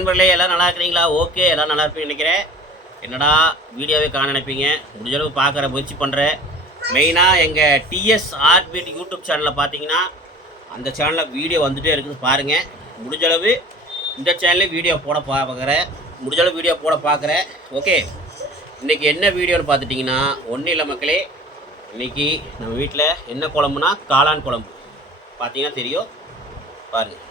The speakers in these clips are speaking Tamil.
நண்பர்களே எல்லாம் நல்லா இருக்கிறீங்களா? ஓகே எல்லாம் நல்லா இருப்பீங்க நினைக்கிறேன். என்னடா வீடியோவை காண நினைப்பீங்க? முடிஞ்சளவு பார்க்குற முயற்சி பண்ணுறேன் மெயினாக எங்கள் டிஎஸ் ஆர்ட்பீட் யூடியூப் சேனலில் பார்த்தீங்கன்னா அந்த சேனலில் வீடியோ வந்துகிட்டே இருக்குது பாருங்கள் முடிஞ்சளவு இந்த சேனல்லே வீடியோ போட பார்க்குறேன் முடிஞ்சளவு வீடியோ போட பார்க்குறேன் ஓகே இன்றைக்கி என்ன வீடியோன்னு பார்த்துட்டிங்கன்னா ஒன்றும் இல்லை மக்களே இன்றைக்கி நம்ம வீட்டில் என்ன குழம்புனா காளான் குழம்பு. பார்த்தீங்கன்னா தெரியும். பாருங்கள்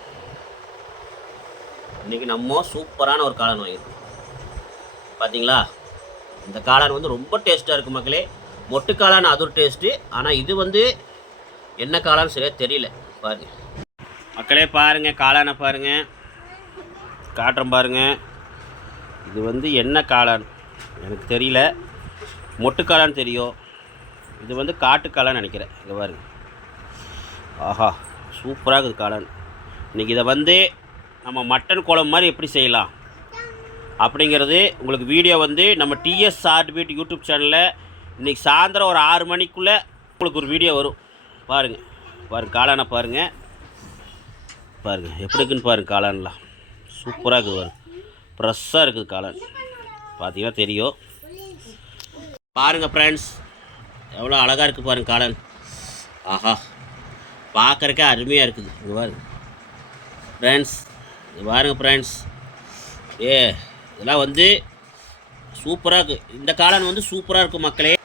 இன்றைக்கி நம்ம சூப்பரான ஒரு காளான் வாங்கியிருக்கோம். பார்த்தீங்களா இந்த காளான் வந்து ரொம்ப டேஸ்ட்டாக இருக்குது மக்களே. மொட்டு காளான் அது ஒரு டேஸ்ட்டு ஆனால் இது வந்து என்ன காளான் சரியாக தெரியல. பாருங்க. மக்களே பாருங்கள் காளானை பாருங்கள் காட்டுறோம் பாருங்கள் இது வந்து என்ன காளான்? எனக்கு தெரியல. மொட்டு காளான் தெரியும். இது வந்து காட்டு காளான் நினைக்கிறேன். இங்கே பாருங்க. ஆஹா சூப்பராக இருக்குது காளான். இன்றைக்கி இதை வந்து நம்ம மட்டன் குழம்பு மாதிரி எப்படி செய்யலாம்? அப்படிங்கிறது உங்களுக்கு வீடியோ வந்து நம்ம டிஎஸ் ஆர்ட்பீட் யூடியூப் சேனலில் இன்றைக்கி சாயந்தரம் ஒரு ஆறு மணிக்குள்ளே உங்களுக்கு ஒரு வீடியோ வரும். பாருங்கள் பாருங்கள் காளானை பாருங்கள் பாருங்கள் எப்படி இருக்குன்னு பாருங்கள் காளான்லாம். சூப்பராக இருக்குது பாருங்கள் ஃப்ரெஷ்ஷாக இருக்குது காளான். பார்த்தீங்கன்னா தெரியும். பாருங்கள் ஃப்ரெண்ட்ஸ் எவ்வளோ அழகாக இருக்குது பாருங்கள் காளான். ஆஹா. பார்க்குறக்கே அருமையாக இருக்குது. இது பாருங்கள் ஃப்ரெண்ட்ஸ் பாருங்கள் பாருங்க ஃப்ரெண்ட்ஸ் ஏ இதெல்லாம் வந்து சூப்பராக இருக்குது இந்த காளான் வந்து சூப்பராக இருக்கும் மக்களே.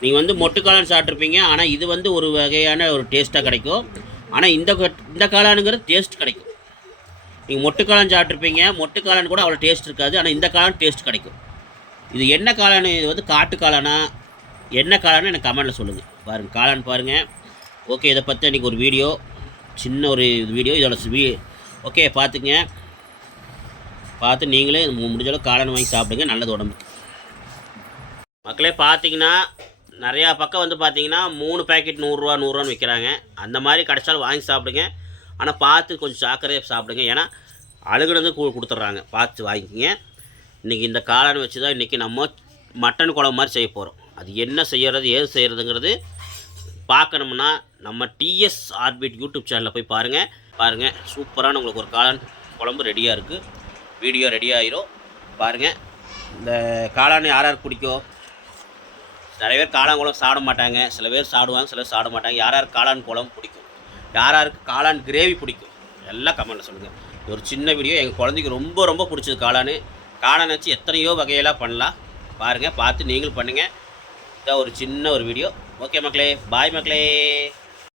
நீங்கள் வந்து மொட்டு காளான் சாப்பிட்ருப்பீங்க ஆனால் இது வந்து ஒரு வகையான ஒரு டேஸ்ட்டாக கிடைக்கும். ஆனால் இந்த கட்- இந்த காளானுங்கிறது டேஸ்ட் கிடைக்கும். நீங்கள் மொட்டு காளான் சாப்பிட்ருப்பீங்க மொட்டு காளான் கூட அவ்வளோ டேஸ்ட் இருக்காது. ஆனால் இந்த காளான் டேஸ்ட் கிடைக்கும். இது என்ன காளான்? இது வந்து காட்டு காளானா? என்ன காளான்னு எனக்கு கமெண்டில் சொல்லுங்கள் பாருங்கள் காளான் பாருங்கள் ஓகே இதை பற்றி இன்றைக்கி ஒரு வீடியோ சின்ன ஒரு வீடியோ இதோட வீ ஓகே பார்த்துங்க பார்த்து நீங்களே மு- முடிஞ்ச காளான் வாங்கி சாப்பிடுங்க நல்லது உடம்புக்கு. மக்களே பார்த்தீங்கன்னா நிறையா பக்கம் வந்து பார்த்தீங்கன்னா மூணு பேக்கெட் நூறுரூவா நூறுரூவான்னு விற்கிறாங்க அந்த மாதிரி கிடைச்சாலும் வாங்கி சாப்பிடுங்க. ஆனால் பார்த்து கொஞ்சம் சாக்கரையாக சாப்பிடுங்க. ஏன்னா அழுகுனது கொடுத்துட்றாங்க. பார்த்து வாங்கிக்கிங்க. இன்றைக்கி இந்த காளான் வச்சு தான் இன்றைக்கி நம்ம மட்டன் குழம்பு மாதிரி செய்ய போகிறோம் அது என்ன செய்யறது ஏது செய்கிறதுங்கிறது பார்க்கணும்னா நம்ம டிஎஸ் ஆர்பிட் யூடியூப் சேனலில் போய் பாருங்கள் பாருங்கள் சூப்பரான உங்களுக்கு ஒரு காளான் குழம்பு ரெடியாக இருக்குது வீடியோ ரெடி ஆயிரும். பாருங்கள் இந்த காளான் யார் யாருக்கு பிடிக்கும் நிறைய பேர் காளான் குழம்பு சாப்பிட மாட்டாங்க. சில பேர் சாப்பிடுவாங்க சில பேர் சாப்பிட மாட்டாங்க. யார் யார் காளான் குழம்பு பிடிக்கும்? யார் யாருக்கு காளான் கிரேவி பிடிக்கும்? எல்லாம் கமெண்ட்டில் சொல்லுங்கள் ஒரு சின்ன வீடியோ எங்கள் குழந்தைக்கு ரொம்ப ரொம்ப பிடிச்சது காளான். காளான் வச்சு எத்தனையோ வகையெல்லாம் பண்ணலாம். பாருங்கள் பார்த்து நீங்களும் பண்ணுங்கள் இதான் ஒரு சின்ன ஒரு வீடியோ ஓகே மக்களே பாய் மக்களே.